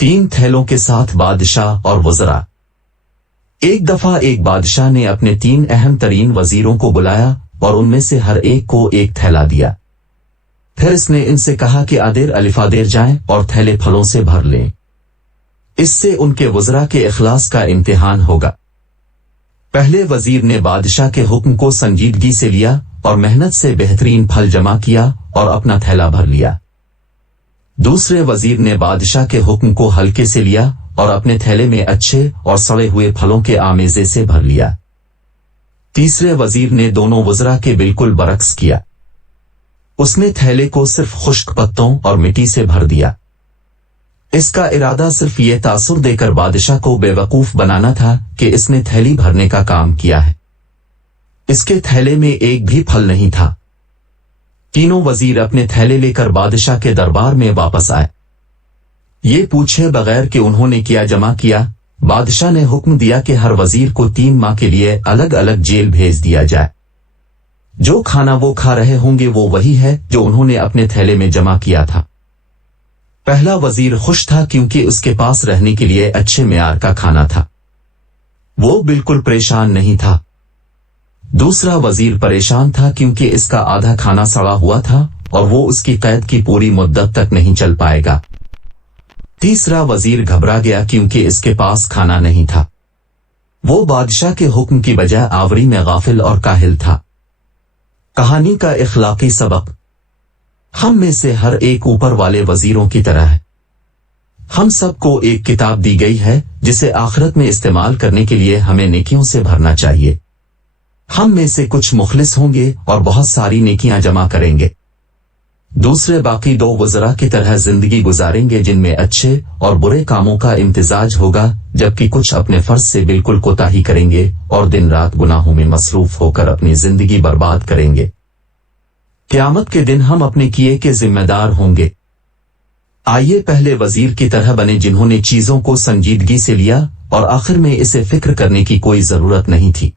3 थैलों के साथ बादशाह और वज़रा। एक दफा एक बादशाह ने अपने 3 अहम तरीन वजीरों को बुलाया और उनमें से हर एक को एक थैला दिया। फिर इसने इनसे कहा कि आदेर अलिफादेर जाएं और थैले फलों से भर लें। इससे उनके वज़रा के इखलास का इम्तिहान होगा। पहले वजीर ने बादशाह के हुक्म को संजीदगी से लिया और मेहनत से बेहतरीन फल जमा किया और अपना थैला भर लिया। दूसरे वजीर ने बादशाह के हुक्म को हल्के से लिया और अपने थैले में अच्छे और सड़े हुए फलों के आमेजे से भर लिया। तीसरे वजीर ने दोनों वज़रा के बिल्कुल बरक्स किया। उसने थैले को सिर्फ खुश्क पत्तों और मिट्टी से भर दिया। इसका इरादा सिर्फ ये तासुर देकर बादशाह को बेवकूफ बनाना था कि इसने थैली भरने का काम किया है। इसके थैले में एक भी फल नहीं था। तीनों वजीर अपने थैले लेकर बादशाह के दरबार में वापस आए। ये पूछे बगैर कि उन्होंने क्या जमा किया, बादशाह ने हुक्म दिया कि हर वजीर को 3 माह के लिए अलग अलग जेल भेज दिया जाए। जो खाना वो खा रहे होंगे वो वही है जो उन्होंने अपने थैले में जमा किया था। पहला वजीर खुश था क्योंकि उसके पास रहने के लिए अच्छे मियार का खाना था। वो बिल्कुल परेशान नहीं था। दूसरा वजीर परेशान था क्योंकि इसका आधा खाना सड़ा हुआ था और वो उसकी कैद की पूरी मुद्दत तक नहीं चल पाएगा। तीसरा वजीर घबरा गया क्योंकि इसके पास खाना नहीं था। वो बादशाह के हुक्म की बजाय आवरी में गाफिल और काहिल था। कहानी का इखलाकी सबक, हम में से हर एक ऊपर वाले वजीरों की तरह है। हम सबको एक किताब दी गई है जिसे आखिरत में इस्तेमाल करने के लिए हमें नेकियों से भरना चाहिए। हम में से कुछ मुखलिस होंगे और बहुत सारी नेकियां जमा करेंगे। दूसरे बाकी 2 वज़रा की तरह जिंदगी गुजारेंगे जिनमें अच्छे और बुरे कामों का इम्तिजाज होगा, जबकि कुछ अपने फर्ज से बिल्कुल कोताही करेंगे और दिन रात गुनाहों में मसरूफ होकर अपनी जिंदगी बर्बाद करेंगे। क़यामत के दिन हम अपने किए के जिम्मेदार होंगे। आइए पहले वजीर की तरह बने जिन्होंने चीजों को संजीदगी से लिया और आखिर में इसे फिक्र करने की कोई जरूरत नहीं थी।